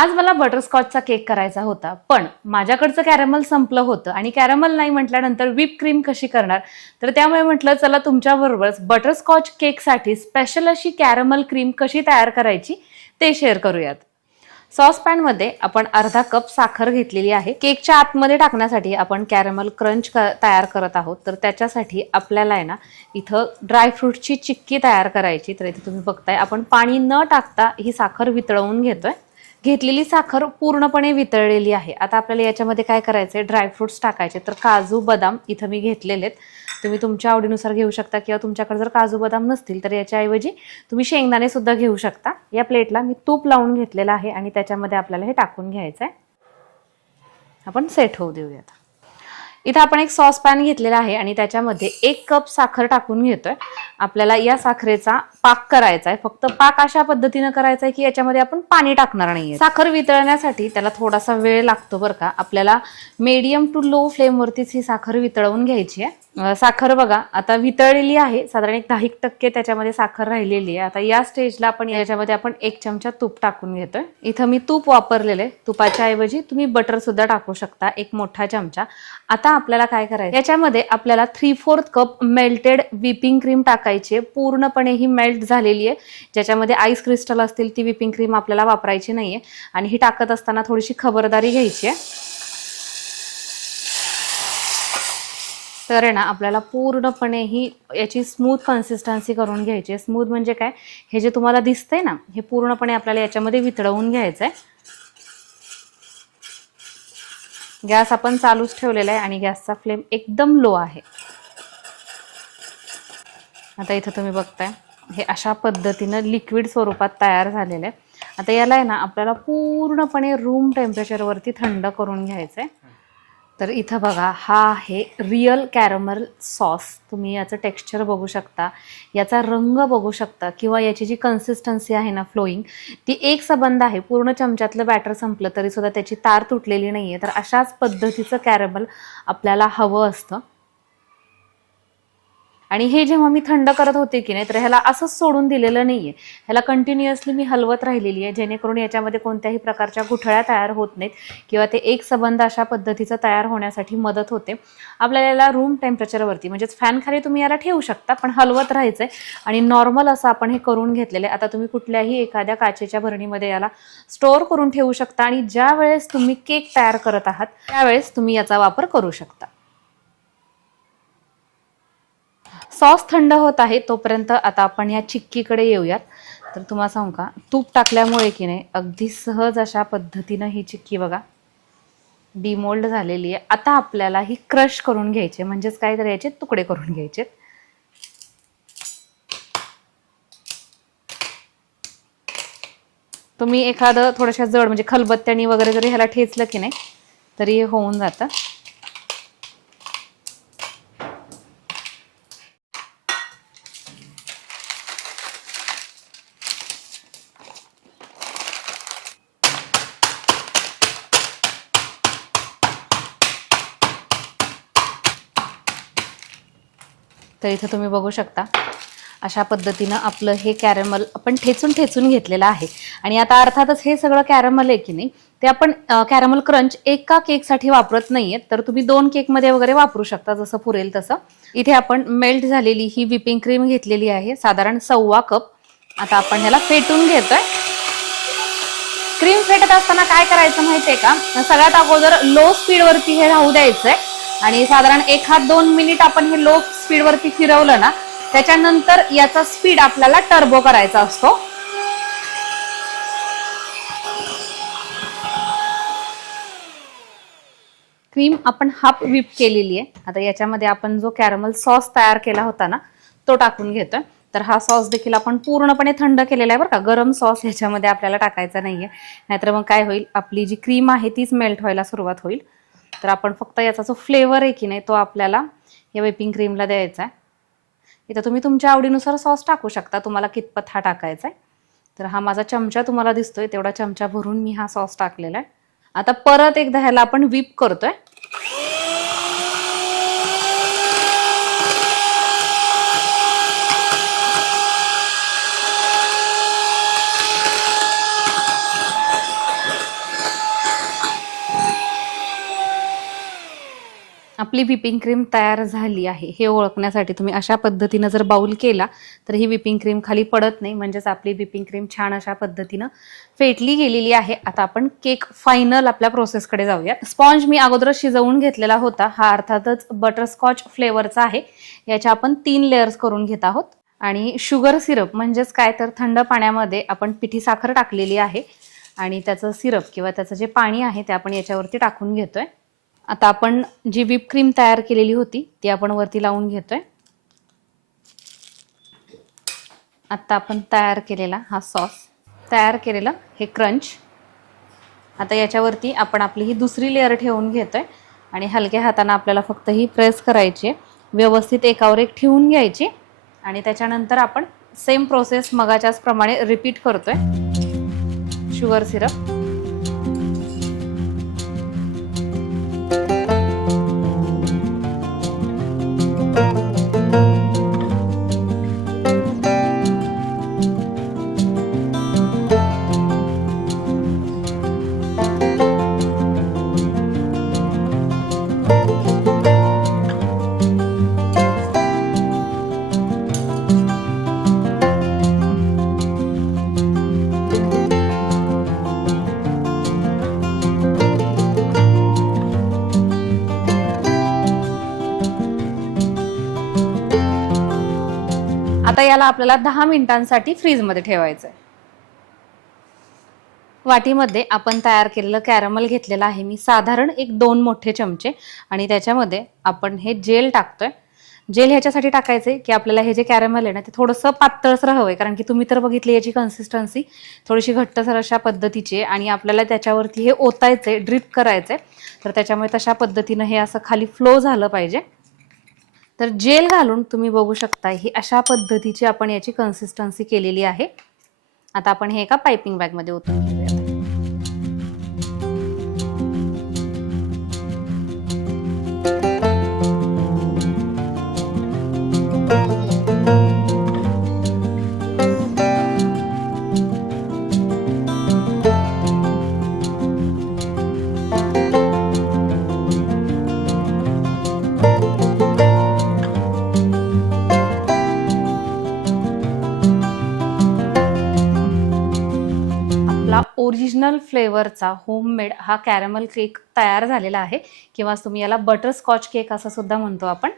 आज मला बटरस्कॉचचा केक करायचा होता, पण माझ्याकडचं कॅरमल संपलं होतं आणि कॅरमल नाही म्हटल्यानंतर व्हिप क्रीम कशी करणार. तर त्यामुळे म्हटलं चला तुमच्याबरोबरच बटरस्कॉच केकसाठी स्पेशल अशी कॅरमल क्रीम कशी तयार करायची ते शेअर करूयात. सॉसपॅनमध्ये आपण अर्धा कप साखर घेतलेली आहे. केकच्या आतमध्ये टाकण्यासाठी आपण कॅरमल क्रंच तयार करत आहोत. तर त्याच्यासाठी आपल्याला आहे ना इथं ड्रायफ्रूटची चिक्की तयार करायची. तर इथे तुम्ही बघताय आपण पाणी न टाकता ही साखर वितळवून घेतोय. घेतलेली साखर पूर्णपणे वितळलेली आहे. आता आपल्याला याच्यामध्ये काय करायचंय, ड्रायफ्रुट्स टाकायचे. तर काजू बदाम इथं मी घेतलेले आहेत. तुम्ही तुमच्या आवडीनुसार घेऊ शकता किंवा तुमच्याकडे जर काजू बदाम नसतील तर याच्याऐवजी तुम्ही शेंगदाणे सुद्धा घेऊ शकता. या प्लेटला मी तूप लावून घेतलेलं आहे आणि त्याच्यामध्ये आपल्याला हे टाकून घ्यायचंय. आपण सेट होऊ देऊयात. इथं आपण एक सॉस पॅन घेतलेला आहे आणि त्याच्यामध्ये 1 कप साखर टाकून घेतोय. आपल्याला या साखरेचा पाक करायचा आहे. फक्त पाक अशा पद्धतीनं करायचा आहे की याच्यामध्ये आपण पाणी टाकणार नाहीये. साखर वितळण्यासाठी त्याला थोडासा वेळ लागतो बरं का. आपल्याला मीडियम टू लो फ्लेमवरतीच ही साखर वितळवून घ्यायची आहे. साखर बघा आता वितळलेली आहे. साधारण 10% त्याच्यामध्ये साखर राहिलेली आहे. आता या स्टेजला आपण याच्यामध्ये 1 चमचा तूप टाकून घेतोय. इथं मी तूप वापरलेले. तुपाच्या ऐवजी तुम्ही बटर सुद्धा टाकू शकता, 1 मोठा चमचा. आता आपल्याला काय करायचं, याच्यामध्ये आपल्याला 3/4 कप मेल्टेड व्हिपिंग क्रीम टाकायची आहे. पूर्णपणे ही मेल्ट झालेली आहे. ज्याच्यामध्ये आईस क्रिस्टल असतील ती व्हिपिंग क्रीम आपल्याला वापरायची नाहीये आणि ही टाकत असताना थोडीशी खबरदारी घ्यायची आहे. तर आहे ना आपल्याला पूर्णपणे ही याची स्मूथ कन्सिस्टन्सी करून घ्यायची आहे. स्मूथ म्हणजे काय, हे जे तुम्हाला दिसतंय ना हे पूर्णपणे आपल्याला याच्यामध्ये वितळवून घ्यायचं आहे. गॅस आपण चालूच ठेवलेला आहे आणि गॅसचा फ्लेम एकदम लो आहे. आता इथं तुम्ही बघताय हे अशा पद्धतीनं लिक्विड स्वरूपात तयार झालेलं आहे. आता याला आहे ना आपल्याला पूर्णपणे रूम टेम्परेचरवरती थंड करून घ्यायचं आहे. तर इथं बघा हा आहे रिअल कॅरमल सॉस. तुम्ही याचं टेक्स्चर बघू शकता, याचा रंग बघू शकता किंवा याची जी कन्सिस्टन्सी आहे ना फ्लोईंग ती एक संबंध आहे. पूर्ण चमच्यातलं बॅटर संपलं तरी सुद्धा त्याची तार तुटलेली नाहीये. तर अशाच पद्धतीचं कॅरमल आपल्याला हवं असतं. आणि हे जेव्हा मी थंड करत होते की नाही तर ह्याला असंच सोडून दिलेलं नाहीये. ह्याला कंटिन्युअसली मी हलवत राहिलेली आहे जेणेकरून याच्यामध्ये कोणत्याही प्रकारच्या गुठळ्या तयार होत नाहीत किंवा ते एक संबंध अशा पद्धतीचं तयार होण्यासाठी मदत होते. आपल्याला याला रूम टेम्परेचरवरती म्हणजेच फॅन खाली तुम्ही याला ठेवू शकता, पण हलवत राहायचंय आणि नॉर्मल असं आपण हे करून घेतलेलं आहे. आता तुम्ही कुठल्याही एखाद्या काचेच्या भरणीमध्ये याला स्टोअर करून ठेवू शकता आणि ज्या वेळेस तुम्ही केक तयार करत आहात त्यावेळेस तुम्ही याचा वापर करू शकता. सॉस थंड होत आहे तोपर्यंत आता आपण या चिक्कीकडे येऊयात. तर तुम्हाला सांगू का, तूप टाकल्यामुळे की नाही अगदी सहज अशा पद्धतीनं ही चिक्की बघा डिमोल्ड झालेली आहे. आता आपल्याला ही क्रश करून घ्यायची, म्हणजेच काय तर याचे तुकडे करून घ्यायचे. तुम्ही एखादं थोड्याशा जड म्हणजे खलबत्त्यानी वगैरे जरी ह्याला ठेचलं की नाही तरी होऊन जातं. तर इथं तुम्ही बघू शकता अशा पद्धतीनं आपलं हे कॅरमल आपण ठेचून घेतलेलं आहे. आणि आता अर्थातच हे सगळं कॅरमल आहे की नाही ते आपण कॅरमल क्रंच एका केकसाठी वापरत नाहीये, तर तुम्ही 2 केकमध्ये वगैरे वापरू शकता जसं पुरेल तसं. इथे आपण मेल्ट झालेली ही व्हिपिंग क्रीम घेतलेली आहे, साधारण 1/4 कप. आता आपण ह्याला फेटून घेतोय. क्रीम फेटत असताना काय करायचं माहितीये का, सगळ्यात अगोदर लो स्पीडवरती हे राहू द्यायचंय आणि साधारण 1-2 मिनिट आपण हे लो स्पीडवरती फिरवलं ना त्याच्यानंतर याचा स्पीड आपल्याला टर्बो करायचा असतो. क्रीम आपण हाफ व्हिप केलेली आहे. आता याच्यामध्ये आपण जो कॅरमल सॉस तयार केला होता ना तो टाकून घेतोय. तर हा सॉस देखील आपण पूर्णपणे थंड केलेला आहे बरं का. गरम सॉस याच्यामध्ये आपल्याला टाकायचा नाहीये, नाहीतर मग काय होईल, आपली जी क्रीम आहे तीच मेल्ट व्हायला सुरुवात होईल. तर आपण फक्त याचा जो फ्लेवर आहे की नाही तो आपल्याला या व्हिपिंग क्रीमला द्यायचा आहे. इथं तुम्ही तुमच्या आवडीनुसार सॉस टाकू शकता, तुम्हाला कितपत हा टाकायचा आहे. तर हा माझा चमचा तुम्हाला दिसतोय तेवढा चमचा भरून मी हा सॉस टाकलेला आहे. आता परत एकदा ह्याला आपण व्हिप करतोय. आपली व्हिपिंग क्रीम तयार झाली आहे हे ओळखण्यासाठी तुम्ही अशा पद्धतीनं जर बाउल केला तर ही व्हिपिंग क्रीम खाली पडत नाही, म्हणजेच आपली व्हिपिंग क्रीम छान अशा पद्धतीनं फेटली गेलेली आहे. आता आपण केक फायनल आपल्या प्रोसेसकडे जाऊया. स्पॉन्ज मी अगोदरच शिजवून घेतलेला होता. हा अर्थातच बटरस्कॉच फ्लेवरचा आहे. याच्या आपण 3 लेयर्स करून घेत आहोत. आणि शुगर सिरप म्हणजेच काय तर थंड पाण्यामध्ये आपण पिठी साखर टाकलेली आहे आणि त्याचं सिरप किंवा त्याचं जे पाणी आहे ते आपण याच्यावरती टाकून घेतोय. आता आपण जी व्हिप क्रीम तयार केलेली होती ती आपण वरती लावून घेतोय. आता आपण तयार केलेला हा सॉस, तयार केलेलं हे क्रंच, आता याच्यावरती आपण आपली ही दुसरी लेअर ठेवून घेतोय आणि हलक्या हाताने आपल्याला फक्त ही प्रेस करायची, व्यवस्थित एकावर एक ठेवून घ्यायची आणि त्याच्यानंतर आपण सेम प्रोसेस मगाच्याच प्रमाणे रिपीट करतोय. शुगर सिरप, आता याला आपल्याला 10 मिनिटांसाठी फ्रीजमध्ये ठेवायचं आहे. वाटीमध्ये आपण तयार केलेलं कॅरमल घेतलेलं आहे मी, साधारण 1-2 मोठे चमचे, आणि त्याच्यामध्ये आपण हे जेल टाकतोय. जेल ह्याच्यासाठी टाकायचे की आपल्याला हे जे कॅरमल आहे ना ते थोडंसं पातळसर हवंय, कारण की तुम्ही तर बघितली याची कन्सिस्टन्सी थोडीशी घट्टसर अशा पद्धतीची, आणि आपल्याला त्याच्यावरती हे ओतायचे, ड्रिप करायचे, तर त्याच्यामुळे तशा पद्धतीनं हे असं खाली फ्लो झालं पाहिजे. तर जेल घालून तुम्ही बघू शकता ही अशा पद्धतीची आपण याची कन्सिस्टन्सी केलेली आहे. आता आपण हे एका पायपिंग बॅगमध्ये ओतून घेऊया. ओरिजिनल फ्लेवरचा होममेड हा कॅरमल केक तयार झालेला आहे, किंवा तुम्ही याला बटरस्कॉच केक असं सुद्धा म्हणतो आपण.